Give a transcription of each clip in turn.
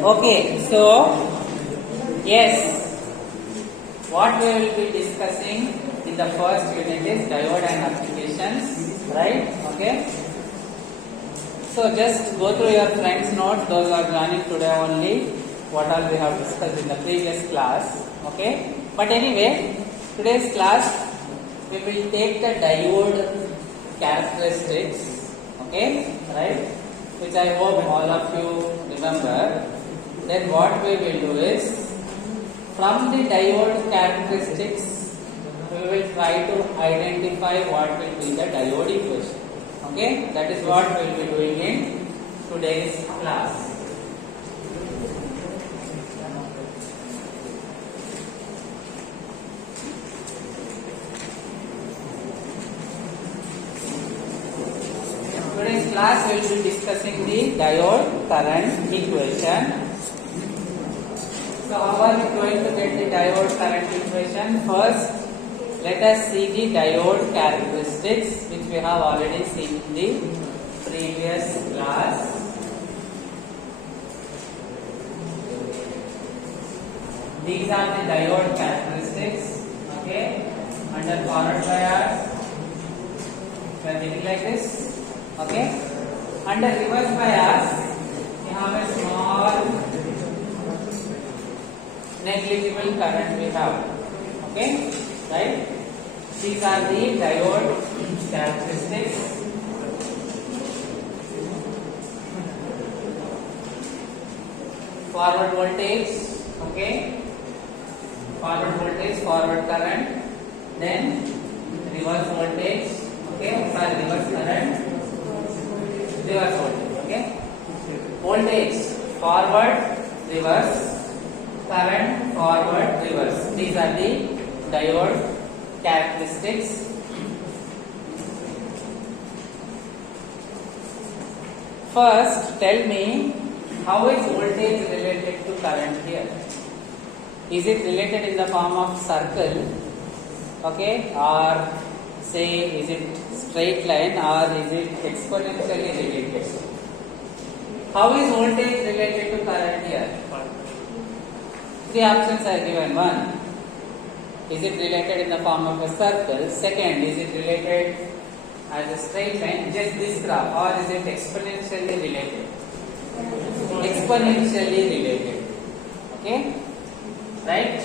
Okay, so yes, what we will be discussing in the first unit is diode and applications, right? Okay. So just go through your friends' notes. Those are joining today only. What all we have discussed in the previous class. Okay. But anyway, today's class we will take the diode characteristics. Okay, right? Which I hope all of you remember. Then what we will do is, from the diode characteristics, we will try to identify what will be the diode equation. Okay, that is what we will be doing in today's class. Today's class we will be discussing the diode current equation. So how are we going to get the diode current equation? First, let us see the diode characteristics, which we have already seen in the previous class. These are the diode characteristics. Okay, under forward bias, we are getting like this. Okay, under reverse bias, we have a small negligible current we have. Okay, right? These are the diode characteristics. Forward voltage, okay, forward voltage, forward current, then reverse voltage, okay, sorry, reverse current, reverse voltage, okay, voltage, forward, reverse, current, forward, reverse. These are the diode characteristics. First, tell me, how is voltage related to current here? Is it related in the form of circle, okay, or say is it straight line, or is it exponentially related? How is voltage related to current here? Three options are given. One, is it related in the form of a circle? Second, is it related as a straight line, just this graph, or is it exponentially related? Exponentially related. Okay, right?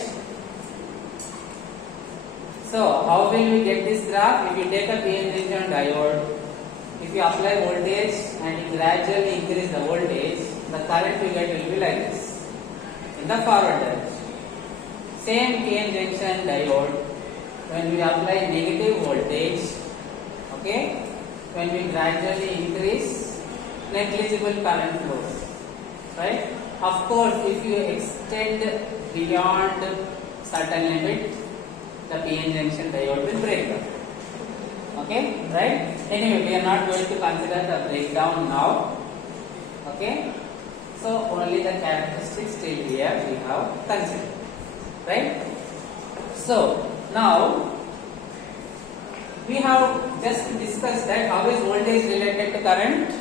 So how will we get this graph? If you take a PN junction diode, if you apply voltage and you gradually increase the voltage, the current you get will be like this in the forward direction. Same PN junction diode, when we apply negative voltage, okay, when we gradually increase, negligible current flows, right? Of course, if you extend beyond certain limit, the PN junction diode will break down. Okay, right? Anyway, we are not going to consider the breakdown now. Okay, so only the characteristics till here we have considered, right? So now we have just discussed that how is voltage related to current?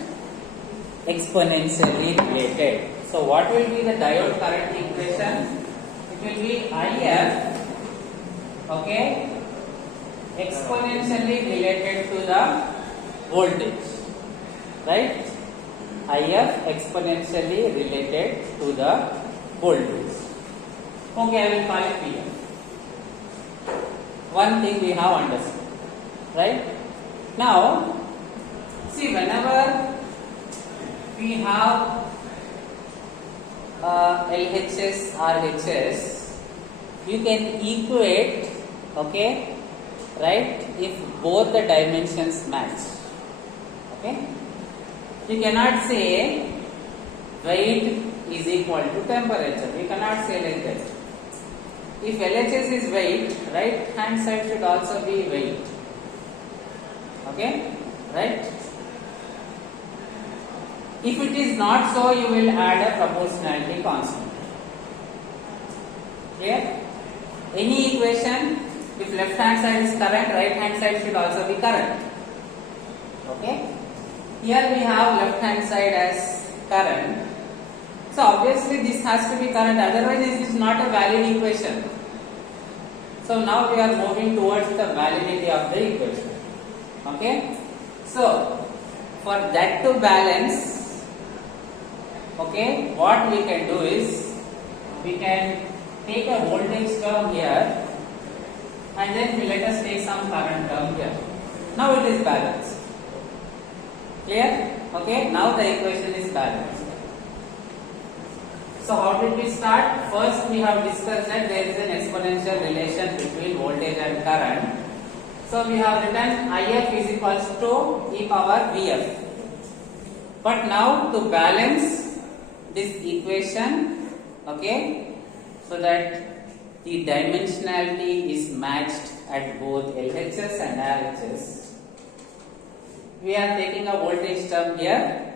Exponentially related. So what will be the diode current equation? It will be IF, okay, exponentially related to the voltage, right? IF exponentially related to the voltage. Okay, I will call it PF. One thing we have understood, right? Now, see, whenever we have LHS, RHS, you can equate, okay, right, if both the dimensions match. Okay, you cannot say weight is equal to temperature. You cannot say like that. If LHS is weight, right hand side should also be weight. Okay, right? If it is not so, you will add a proportionality constant. Clear? Any equation, if left hand side is current, right hand side should also be current. Okay? Here we have left hand side as current. So obviously this has to be current, otherwise this is not a valid equation. So now we are moving towards the validity of the equation. Okay. So for that to balance, okay, what we can do is we can take a voltage term here and then we let us take some current term here. Now it is balanced. Clear? Okay. Now the equation is balanced. So how did we start? First we have discussed that there is an exponential relation between voltage and current. So we have written IF is equals to e power Vf. But now to balance this equation, okay, so that the dimensionality is matched at both LHS and RHS, we are taking a voltage term here.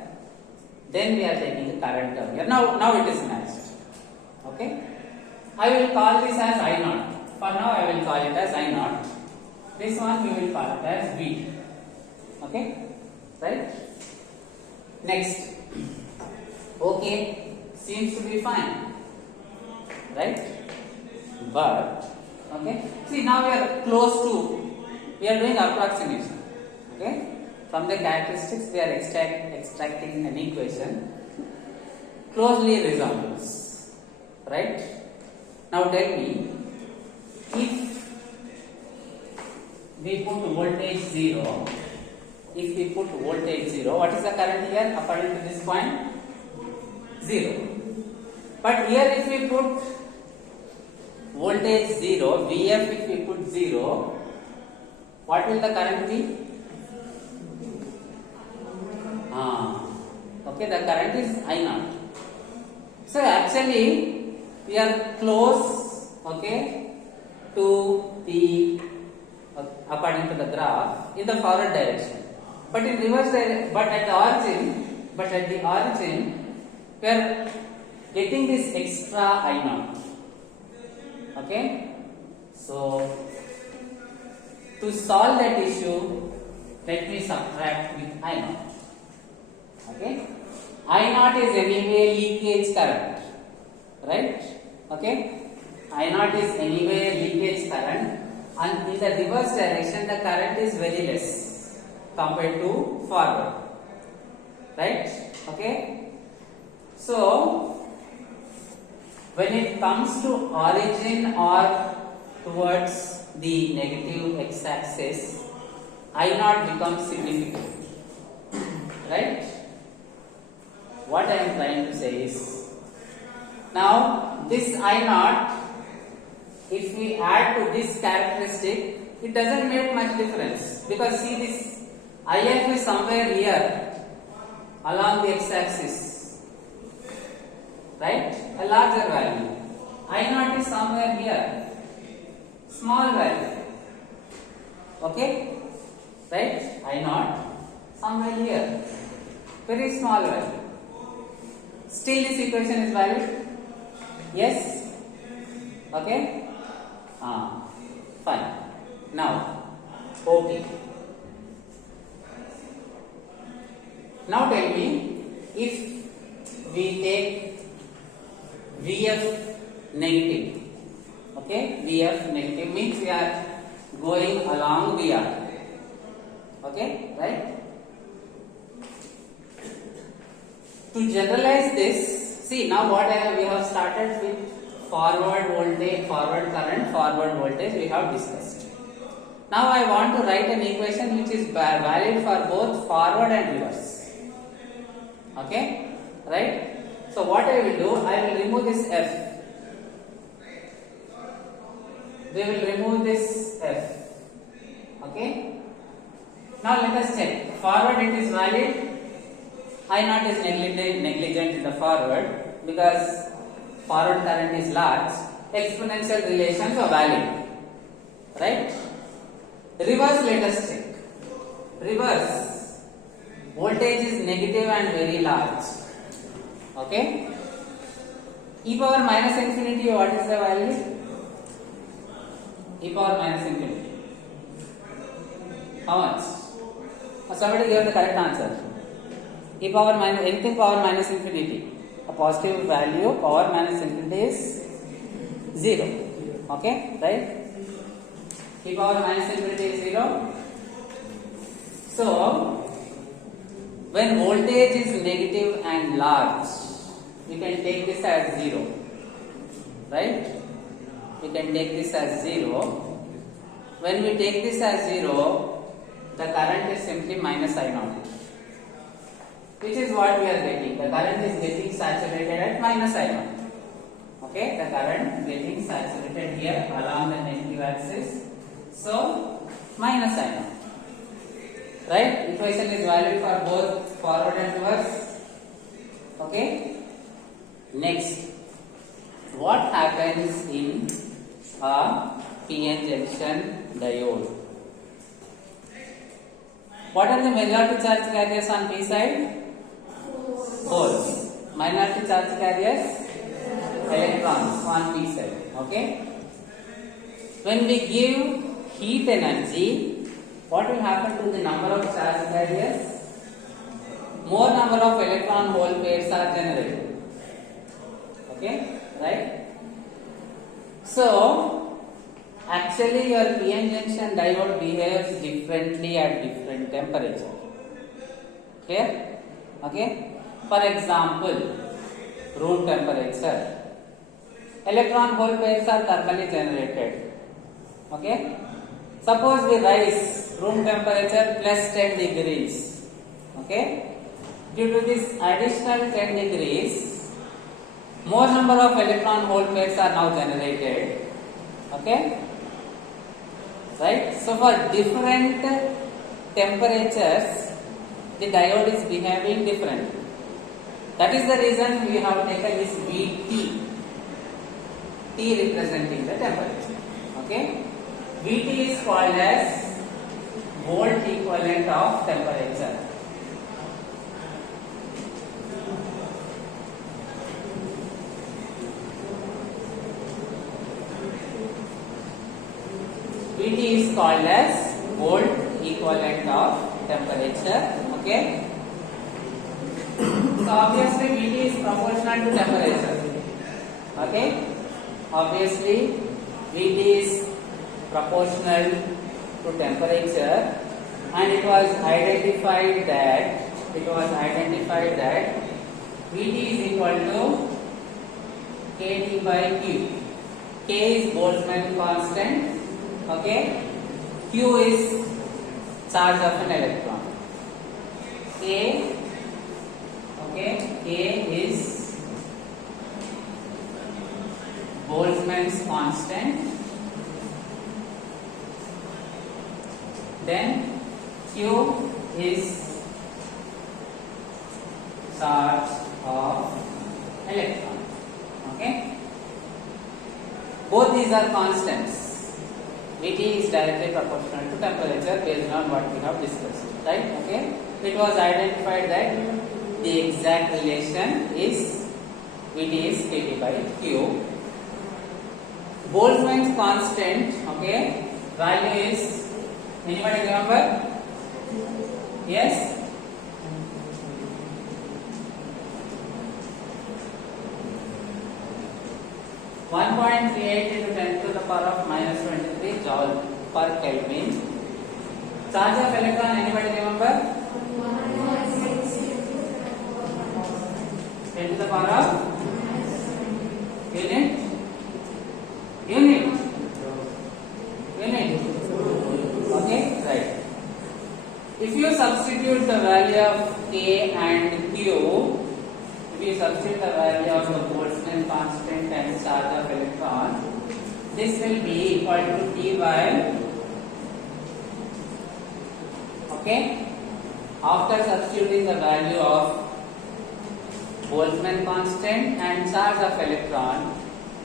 Then we are taking the current term here. Now it is matched. Okay. I will call this as I0. For now I will call it as I0. This one we will call it as V. Okay. Right. Next. Okay. Seems to be fine. Right. But okay. See, now we are close to. We are doing approximation. Okay. From the characteristics, we are extracting an equation closely resembles, right? Now tell me, if we put voltage 0, what is the current here according to this point? 0. But here if we put voltage 0, Vf if we put 0, what will the current be? Okay, the current is I0. So actually we are close, okay, to the according to the graph in the forward direction, but in reverse direction. But at the origin, we are getting this extra I0. Okay, so to solve that issue, let me subtract with I0. Okay, I0 is anyway leakage current, right? Okay, I0 is anyway leakage current, and in the reverse direction the current is very less compared to forward, right? Okay, so when it comes to origin or towards the negative x-axis, I0 becomes significant, right? What I am trying to say is, now this I0, if we add to this characteristic, it doesn't make much difference, because see, this IF is somewhere here along the x-axis, right? A larger value. I0 is somewhere here, small value. Okay, right? I0 somewhere here, very small value. Still this equation is valid? Yes? Okay? Fine. Now, okay. Now tell me, if we take Vf negative, okay? Vf negative means we are going along VR. Okay? Right? To generalize this, see, now what we have started with forward voltage, forward current, forward voltage we have discussed. Now I want to write an equation which is valid for both forward and reverse. Okay? Right? So what I will do, I will remove this F. We will remove this F. Okay? Now let us check. Forward it is valid. I0 is negligent in the forward because forward current is large. Exponential relations are valid. Right? Reverse, let us check. Reverse. Voltage is negative and very large. Okay? E power minus infinity, what is the value? E power minus infinity. How much? Somebody give the correct answer. E power minus, anything power minus infinity. a positive value, power minus infinity is 0. Okay, right? P power minus infinity is 0. So, when voltage is negative and large, we can take this as 0. Right? We can take this as 0. When we take this as 0, the current is simply minus I0. Which is what we are getting. The current is getting saturated at minus I0. Okay, the current getting saturated here along the negative axis. So, minus I0. Right? Equation is valid for both forward and reverse. Okay. Next, what happens in a PN junction diode? What are the majority charge carriers on P side? Holes. Minority charge carriers? Electrons on P side. Okay. When we give heat energy, what will happen to the number of charge carriers? More number of electron hole pairs are generated. Okay, right? So, actually your PN junction diode behaves differently at different temperature. Clear? Okay. For example, room temperature. Electron hole pairs are thermally generated. Okay. Suppose we rise room temperature plus 10 degrees. Okay. Due to this additional 10 degrees, more number of electron hole pairs are now generated. Okay. Right. So for different temperatures, the diode is behaving differently. That is the reason we have taken this Vt. T representing the temperature. Okay. Vt is called as volt equivalent of temperature. Vt is called as volt equivalent of temperature. Okay. So obviously Vt is proportional to temperature. Okay. Obviously Vt is proportional to temperature, and it was identified that Vt is equal to kT by Q. K is Boltzmann constant. Okay. Q is charge of an electron. K. Okay. K is Boltzmann's constant. Then Q is charge of electron. Okay. Both these are constants. Vt is directly proportional to temperature based on what we have discussed. Right? Okay. It was identified that the exact relation is Vt is kT by Q. Boltzmann's constant, okay, value is, anybody remember? Yes? (1.38 into 10 to the power of minus 23 joule per Kelvin). Charge of electron, anybody remember? 10 to the power of unit. Okay, right. If you substitute the value of K and Q, if you substitute the value of the Boltzmann constant and charge of electron, this will be equal to T by, okay, after substituting the value of Boltzmann constant and charge of electron,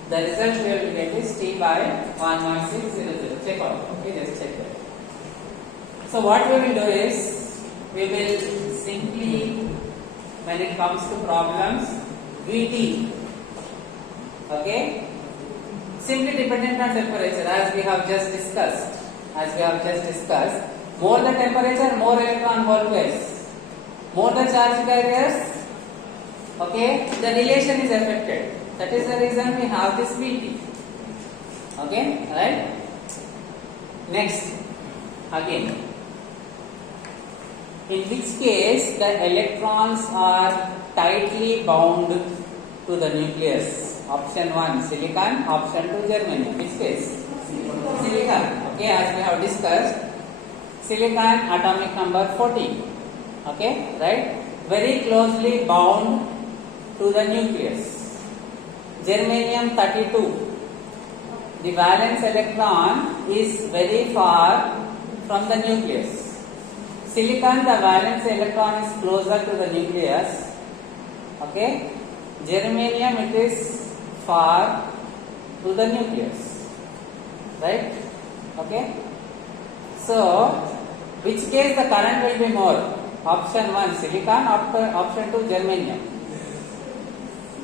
the result we will get is T by 11600. Check out. Okay, just check that. So what we will do is, we will simply, when it comes to problems, Vt, okay, simply dependent on temperature, as we have just discussed. More the temperature, more electron hole pairs. More the charge carriers, Okay, the relation is affected. That is the reason we have this Pt. Okay, right? Next, again, in which case the electrons are tightly bound to the nucleus. Option 1 silicon, option 2 germanium. Which case? Silicon. Okay, as we have discussed, silicon atomic number 14. Okay, right? Very closely bound to the nucleus. Germanium 32. The valence electron is very far from the nucleus. Silicon, the valence electron is closer to the nucleus. Okay. Germanium, it is far to the nucleus. Right? Okay. So, which case the current will be more? Option 1 silicon, option 2 germanium.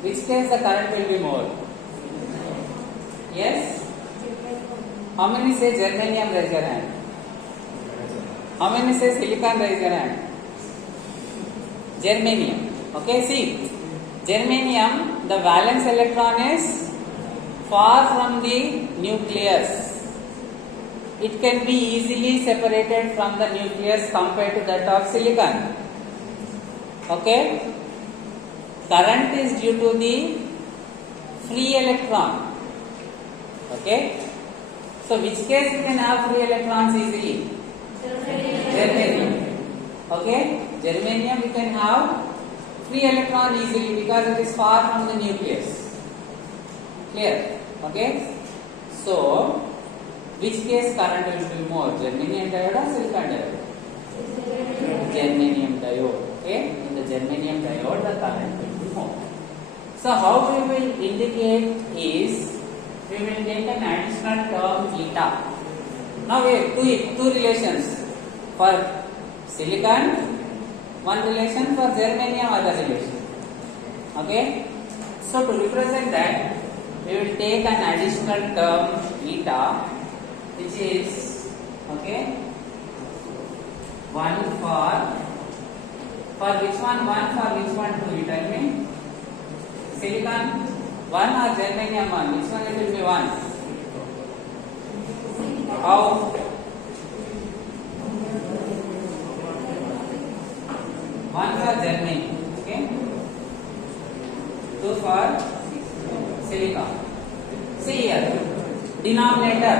Which case the current will be more? Yes? How many say germanium? Raise your hand. How many say silicon? Raise your hand. Germanium. Okay, see. Germanium, the valence electron is far from the nucleus. It can be easily separated from the nucleus compared to that of silicon. Okay? Current is due to the free electron. Okay? So which case you can have free electrons easily? Germanium. Okay? Germanium you can have free electron easily because it is far from the nucleus. Clear? Okay? So, which case current will be more? Germanium diode or silicon diode? Germanium diode. Okay? In the germanium diode the current will be more. So, how we will indicate is, we will take an additional term eta. Now we have two relations. For silicon, one relation, for germanium, other relation. Okay? So to represent that, we will take an additional term eta, which is, okay, 1 for which one? 1 for which one? 2, you tell me. Silicon 1 or germanium 1? Which one it will be 1? How? 1 for germanium, okay? 2 for silicon. See here, denominator,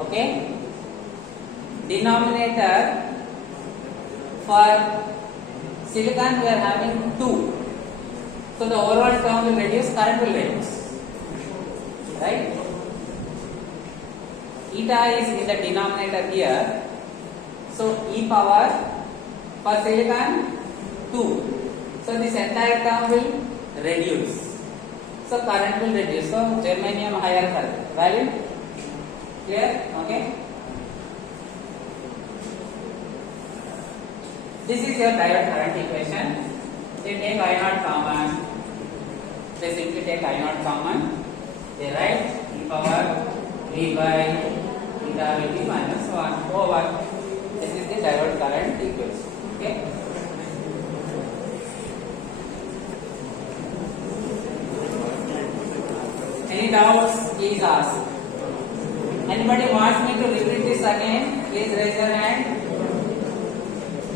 okay? Denominator for silicon we are having 2. So the overall term will reduce, current will reduce. Right? Eta is in the denominator here. So e power for silicon 2. So this entire term will reduce. So current will reduce. So germanium higher current. Valid? Clear? Okay. This is your diode current equation. They take I naught common. They simply take I naught common. They write e power v by eta will be minus 1 over. This is the diode current equation. Okay. Any doubts? Please ask. Anybody wants me to repeat this again? Please raise your hand.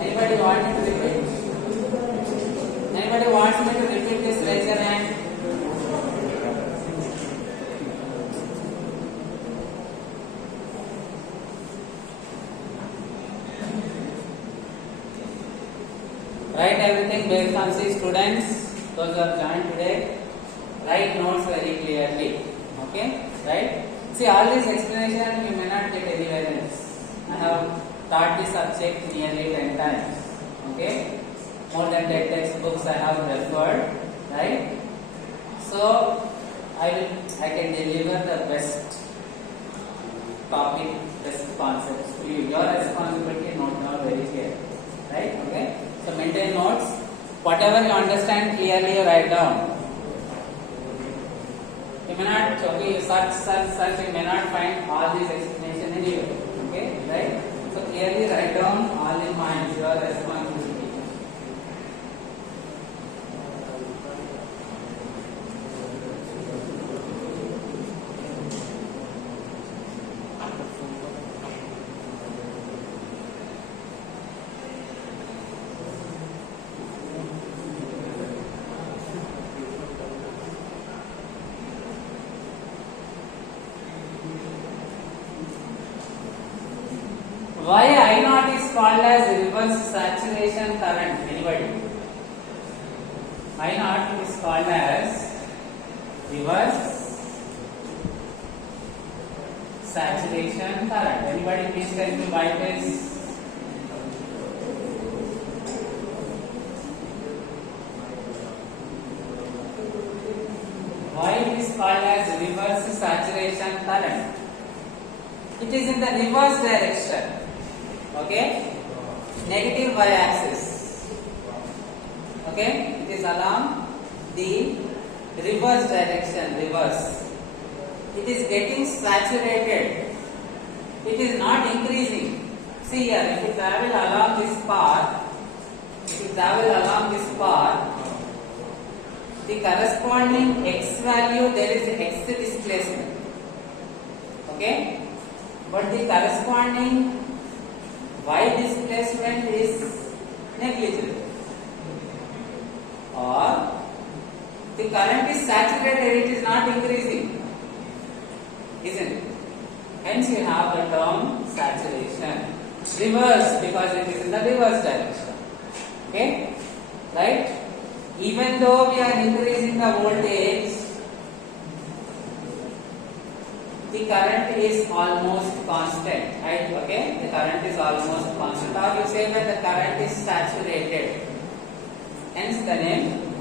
Anybody wants me to repeat? Anybody wants me to repeat this? Raise your hand. Write everything based on see students. Those who have joined today. Write notes very clearly. Okay? Right? See, all this explanation you may not get anywhere else. I have taught this subject nearly 10 times. Okay? More than 10 textbooks I have referred. Right? So, I can deliver the best topic, best concepts to you. Your responsibility, note down very clear. Right? Okay? So, maintain notes. Whatever you understand clearly, you write down. You may not, okay, you search, you may not find all these explanation anywhere. Okay, right? So clearly write down all the points, your responsibility. called as reverse saturation current? Anybody? I naught is called as reverse saturation current. Anybody please tell me why it is? Why it is called as reverse saturation current? It is in the reverse direction. Okay? Negative y-axis. Okay? It is along the reverse direction, reverse. It is getting saturated. It is not increasing. See here, if you travel along this path, the corresponding x value, there is x displacement. Okay? But the corresponding y displacement is negligible. Or the current is saturated, it is not increasing. Isn't it? Hence you have the term saturation. Reverse, because it is in the reverse direction. Okay? Right? Even though we are increasing the voltage, the current is almost constant. Right? Okay? The current is almost constant. Or you say that the current is saturated. Hence the name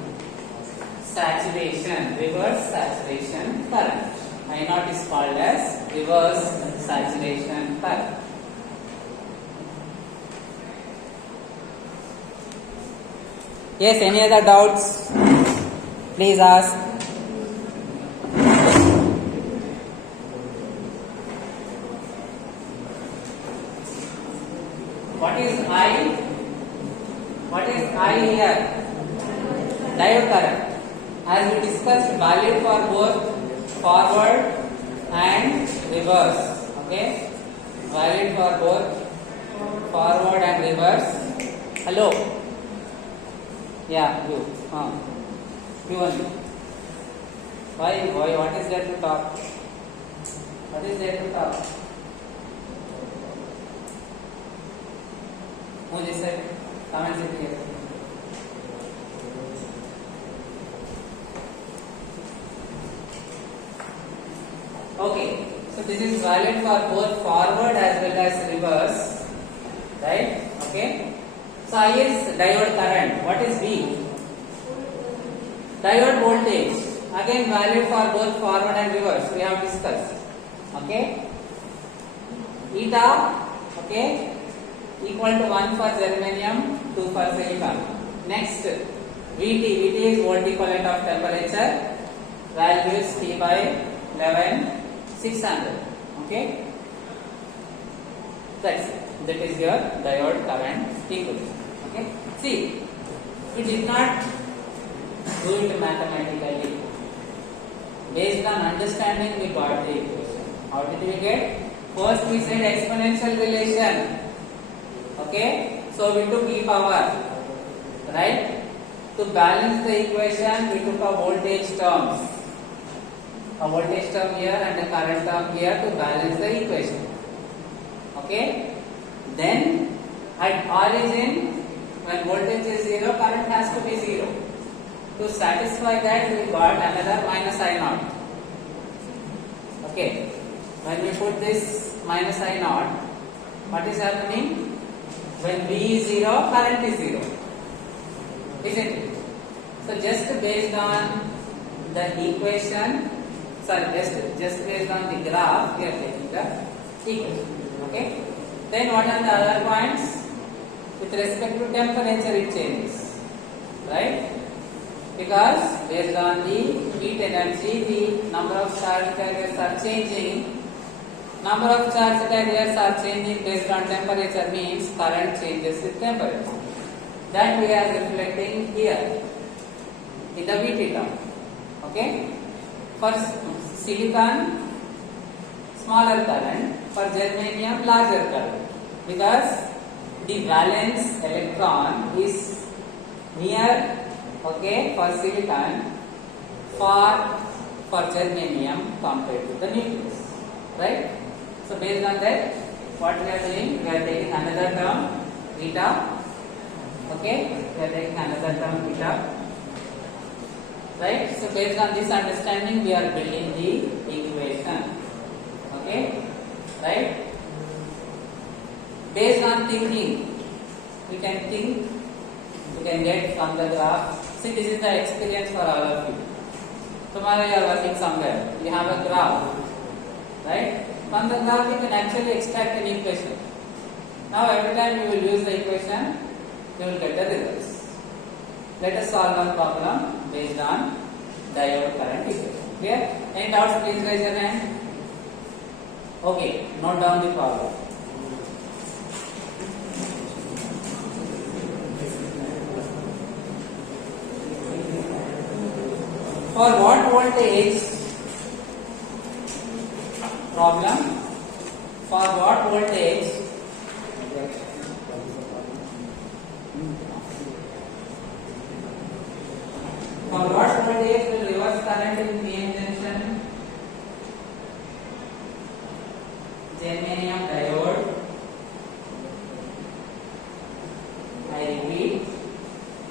saturation, reverse saturation current. I naught is called as reverse saturation current. Yes, any other doubts? Please ask. What is I? What is I here? Diode current. As we discussed, valid for both forward and reverse. Okay? Valid for both forward and reverse. Hello? Yeah, you. You only. Why? What is there to talk? What is there to talk? Who just said? Come and sit here. Okay, so this is valid for both forward as well as reverse, right? Okay. So I is diode current. What is V? Diode voltage. Again valid for both forward and reverse. We have discussed. Okay. Eta. Okay. Equal to 1 for germanium, 2 for silicon. Next, VT. VT is volt equivalent of temperature. Value is T by 11, 600. Okay. That's it. That is your diode current equation. Okay. See, we did not do it mathematically. Based on understanding, we got the equation. How did we get? First, we said exponential relation. Okay. So we took e power. Right. To balance the equation, we took a voltage terms. A voltage term here and a current term here to balance the equation. Okay. Then at origin, when voltage is 0, current has to be 0. To satisfy that, we got another minus I naught. Okay. When we put this minus I naught, what is happening? When V is 0, current is 0. Isn't it? So just based on the equation, just based on the graph, we are taking the equation. Okay. Then what are the other points? With respect to temperature, it changes, right? Because based on the heat energy, the number of charge carriers are changing. Number of charge carriers are changing based on temperature, means current changes with temperature. That we are reflecting here in the VT term. Okay. For silicon, smaller current. For germanium, larger current, because the valence electron is near, okay, for silicon, for germanium compared to the nucleus, right? So based on that, what we are doing, we are taking another term Theta. Okay, we are taking another term theta. Right? So based on this understanding, we are building the equation. Okay? Right? Based on thinking, we can think, we can get from the graph. See, this is the experience for all of you. Tomorrow you are working somewhere, you have a graph, right? From the graph you can actually extract an equation. Now every time you will use the equation, you will get the results. Let us solve one problem based on diode current equation. Clear? Any doubts, please raise your hand. Okay, note down the problem. For what voltage problem? For what voltage will reverse current in PN junction germanium diode? I repeat,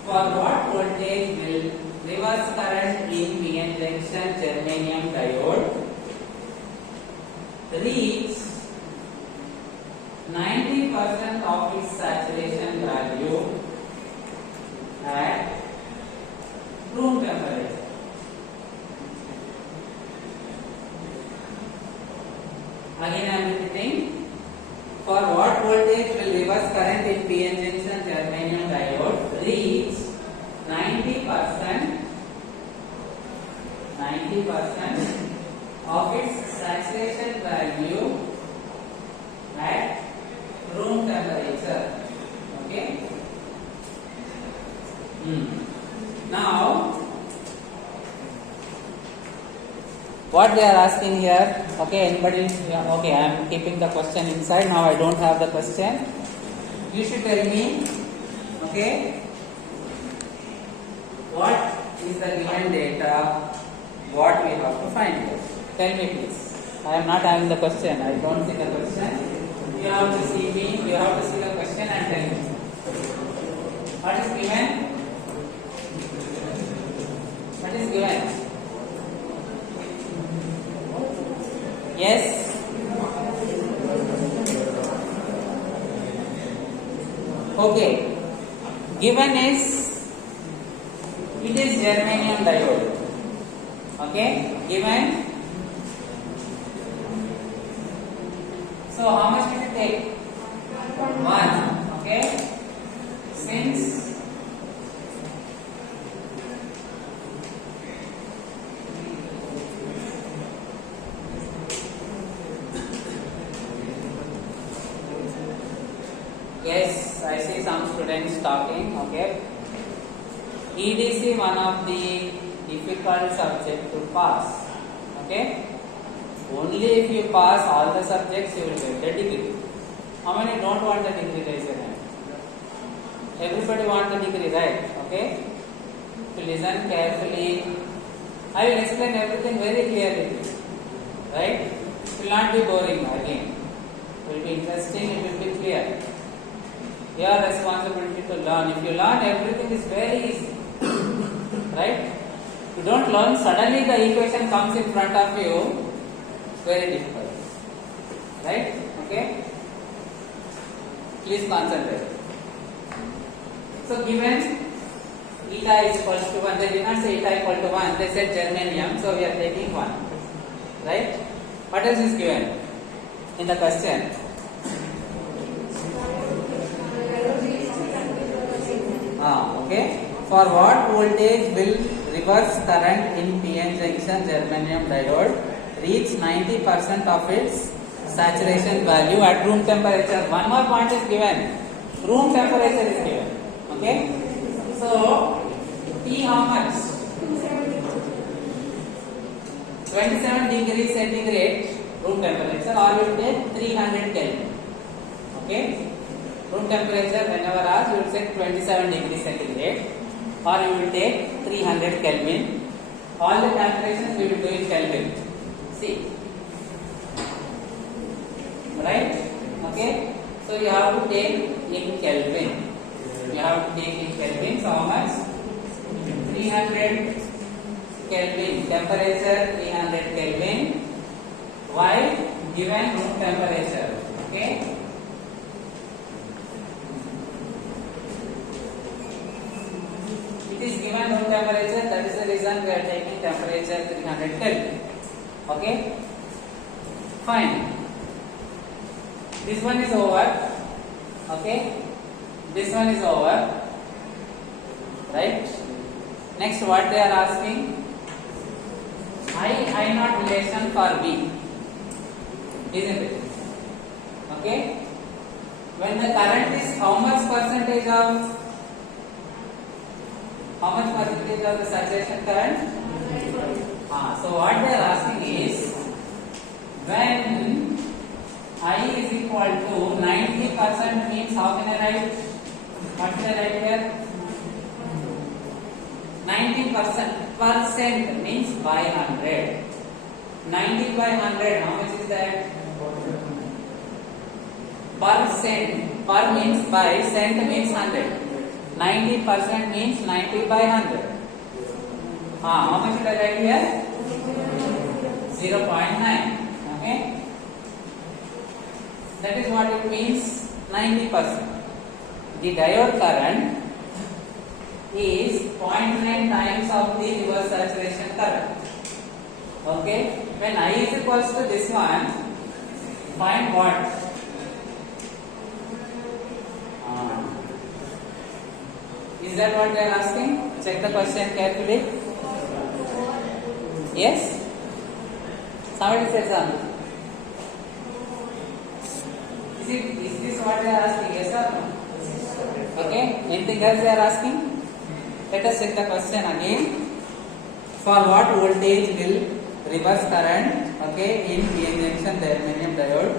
for what voltage will reverse current in PN junction germanium diode reach 90% of its saturation value at room temperature? Again I am repeating, for what voltage will reverse current in PN junction germanium diode reach 90% of its saturation value at room temperature? Okay. Now, what they are asking here? Okay, anybody? Okay, I am keeping the question inside. Now I don't have the question. You should tell me. Okay. What is the given data? What we have to find here? Tell me please. I am not having the question. I don't see the question. You have to see me. You have to see the question and tell me. What is given? What is given? Yes? Okay. Given is, it is germanium diode. Okay? Given. So how much did it take? 1. Okay? Since yes, I see some students talking. Okay. EDC, one of the difficult subject to pass. Okay. Only if you pass all the subjects, you will get the degree. How many don't want the degree? Raise your hand. Everybody wants the degree, right? Okay. To listen carefully. I will explain everything very clearly. Right? It will not be boring again. It will be interesting. It will be clear. Your responsibility to learn. If you learn, everything is very easy. Right? If you don't learn, suddenly the equation comes in front of you. Very difficult. Right? Okay? Please concentrate. So given eta is equal to 1, they did not say eta equal to 1, they said germanium, so we are taking 1. Right? What else is given in the question? Okay. For what voltage will reverse current in PN junction germanium diode reach 90% of its saturation value at room temperature? One more point is given. Room temperature is given. Okay. So T how much? 27 degrees centigrade room temperature, or you will take 300 Kelvin. Okay. Room temperature, whenever asked, you will say 27 degrees centigrade, or you will take 300 Kelvin. All the calculations we will do in Kelvin. See. Right? Okay. So you have to take in Kelvin. You have to take in Kelvin. So how much? 300 Kelvin. Temperature 300 Kelvin. Why? Given room temperature. Okay. It is given room temperature. That is the reason we are taking temperature 300 Kelvin. Okay. Fine. This one is over. Okay. This one is over. Right. Next, what they are asking? I naught relation for V. Isn't it? Okay. When the current is how much percentage of the saturation current? So what they are asking is, when I is equal to 90% means how can I write? What can I write here? 90% means by 100. 90 by 100, how much is that? Percent. Per means by, cent means 100. 90% means 90 by 100. How much should I write here? 0.9. Okay. That is what it means, 90%. The diode current is 0.9 times of the reverse saturation current. Okay. When I is equals to this one, find what? Is that what they are asking? Check the question carefully. Yes? Somebody said something. Is this what they are asking? Yes or no? Okay. Anything else they are asking? Let us check the question again. For what voltage will reverse current, okay, in PN junction germanium diode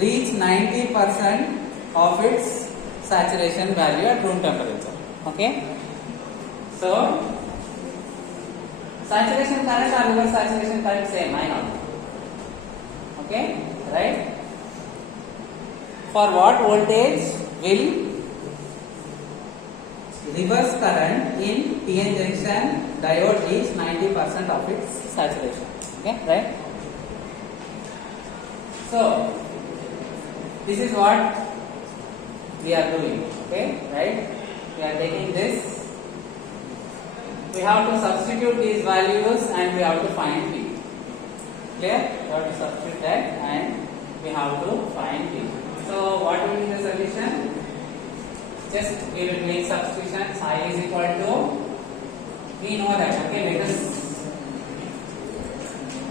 reach 90% of its saturation value at room temperature? Okay. So saturation current or reverse saturation current same, I know. Okay, right? For what voltage will reverse current in PN junction diode reach 90% of its saturation? Okay, right? So this is what we are doing. Okay, right? We are taking this. We have to substitute these values and we have to find V. Clear? We have to substitute that and we have to find V. So what will be the solution? Just we will make substitutions. I is equal to, we know that. Okay, let us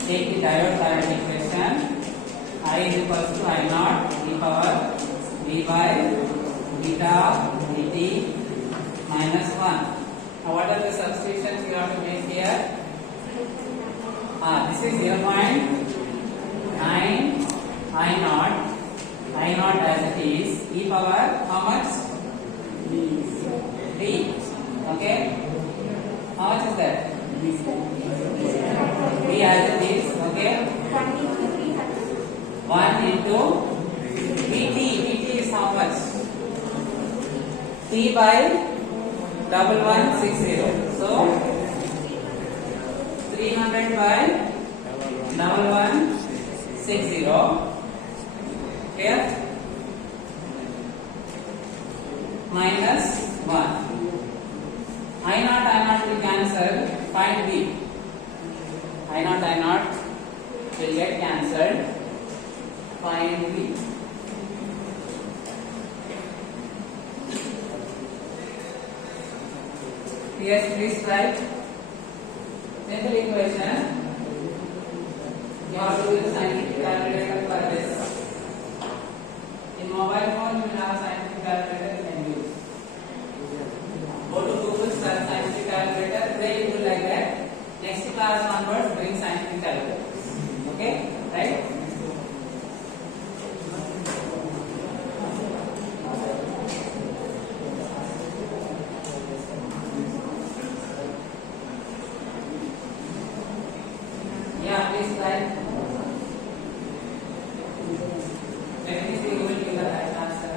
take the diode current equation. I is equal to I naught e power V by beta dt minus 1. Now what are the substitutions we have to make here? This is 0.9 I naught as it is e power how much? D. Okay. How much is that? D as it is. Okay. 1 into Vt. Vt is how much? T by 1160. So 300 by 1160. Here minus 1. I naught will cancel. Find V. I naught will get cancelled. Find V. Yes, please write. Simple equation. You have to use scientific calculator for this. In mobile phone, you will have scientific calculator you can use. Go to Google, search scientific calculator, very good like that. Next class onwards, bring scientific calculator. Okay, right? Yeah, please write. Let me see who will give the right answer.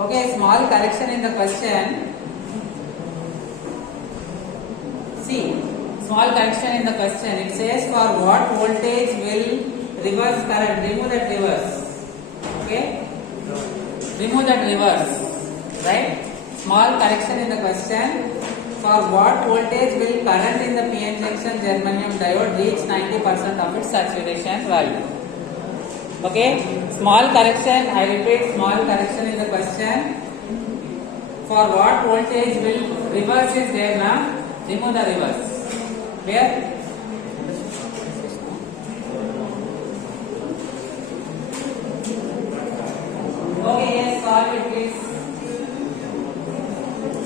Okay, small correction in the question. See, small correction in the question. It says for what voltage will reverse current? Remove that reverse. Okay, remove that reverse. Right? Small correction in the question. For what voltage will current in the PN junction germanium diode reach 90% of its saturation value? Okay, small correction. I repeat, small correction in the question. For what voltage will reverse is there now? Remove the reverse. Clear? Okay, yes, solve it please.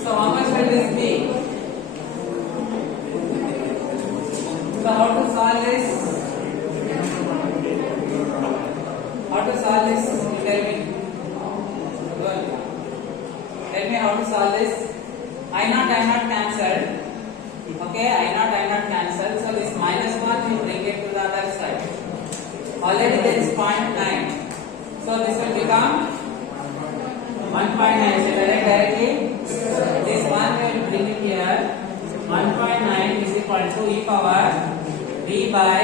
So how much will this be? So how to solve this? How to solve this? You tell me. Good. Tell me how to solve this. I not cancelled. Okay, I not cancelled. So this -1 you bring it to the other side. Already there is 0.9. So this will become 1.9. So directly this one we will bring it here. 1.9 is equal to e power v by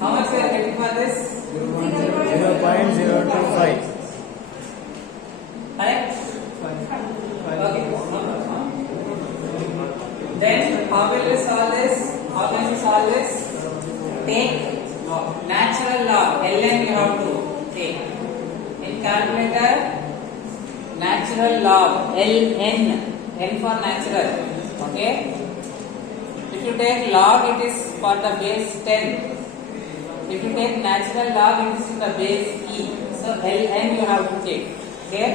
how much we are getting for this? 0.025. Correct? Okay. Then how will we solve this? How can we solve this? Take natural log. Ln you have to take. In calculator, natural log. Ln. N for natural. Okay? If you take log, it is for the base 10. If you take natural log, it is the base e. So Ln you have to take. Okay?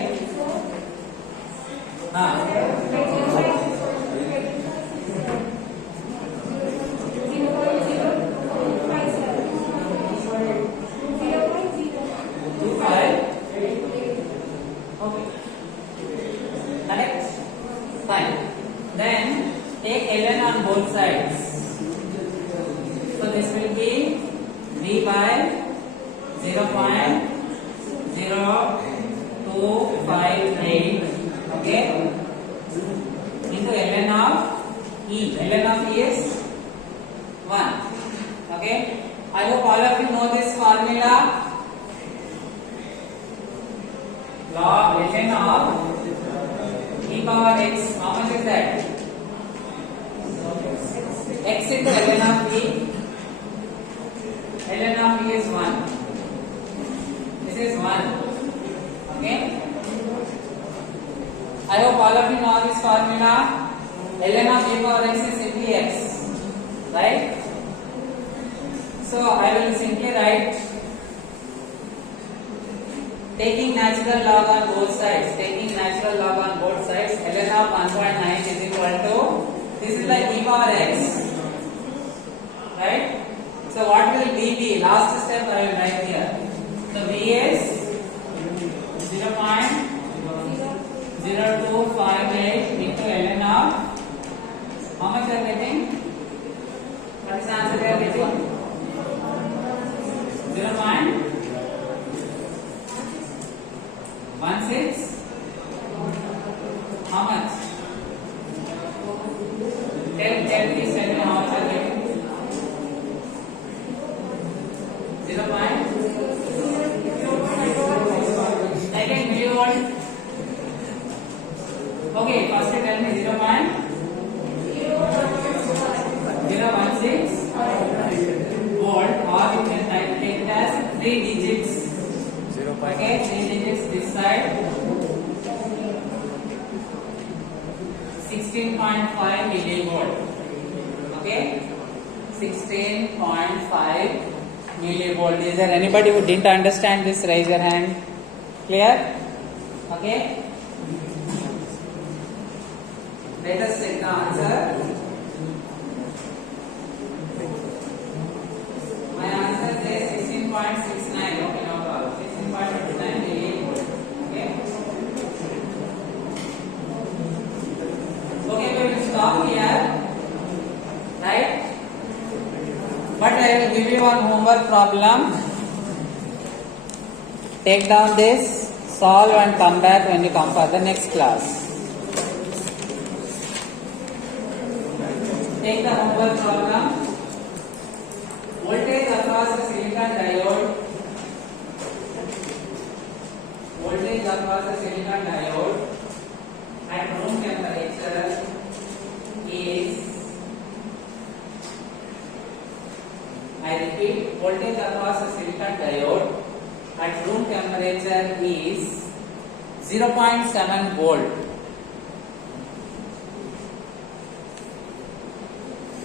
Correct? Fine. Then take ln on both sides. So this will be v by 0.0258. Okay? Into ln of e. Ln of e is 1. Okay? I hope all of you know this formula. Log ln of e power x, how much is that? X into ln of e. Ln of e is 1. This is 1. Okay? I hope all of you know this formula. Ln of e power x is simply x. Right? So I will simply write, taking natural log on both sides, ln of 1.9 is equal to, this is like e power x, right? So what will v be? Last step I will write here. So v is 0.0258 into ln of, how much are you getting? What is the answer they are getting? 0.16. How much? Please tell me how much are getting? 0. Second millivolt. Okay, first tell me 0.016 volt, or you can take it as 3 digits. Okay, 3 digits this side. 16.5 millivolt. Okay, 16.5 millivolt. Is there anybody who didn't understand this? Raise your hand. Clear? Okay. Let us check the answer. My answer is 16.69. Okay, no problem. 16.69 millivolt. Okay. Okay, we will stop here. Right? But I will give you one homework problem. Take down this, solve and come back when you come for the next class. Take the homework problem. Voltage across the silicon diode. Voltage across the silicon diode at room temperature is, I repeat, voltage across the silicon diode at room temperature is 0.7 volt.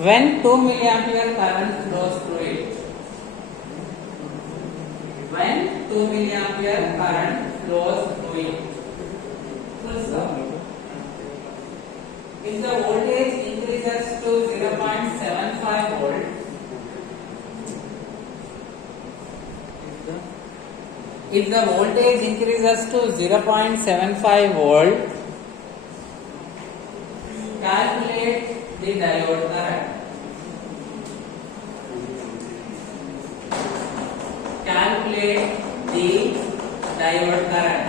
When 2 milliampere current flows through it. When 2 milliampere current flows through it. Full stop. If the voltage increases to 0.75 volt, if the voltage increases to 0.75 volt, calculate the diode current. Calculate the diode current.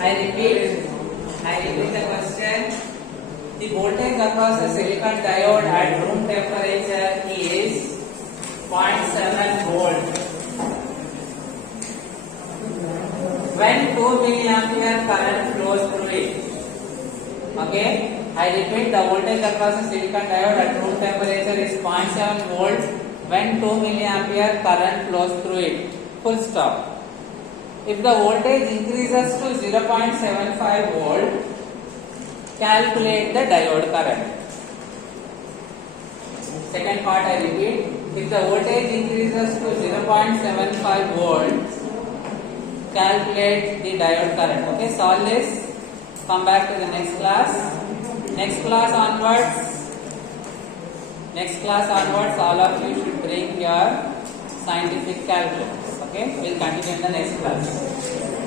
I repeat the question. The voltage across the silicon diode at room temperature is 0.7 volt. When 2 milliampere current flows through it. Okay, I repeat, the voltage across the silicon diode at room temperature is 0.7 volt when 2 milliampere current flows through it. Full stop. If the voltage increases to 0.75 volt, calculate the diode current. Second part I repeat, if the voltage increases to 0.75 volt, calculate the diode current. Okay, solve this, come back to the next class. Next class onwards, all of you should bring your scientific calculus. Okay, we'll continue in the next class.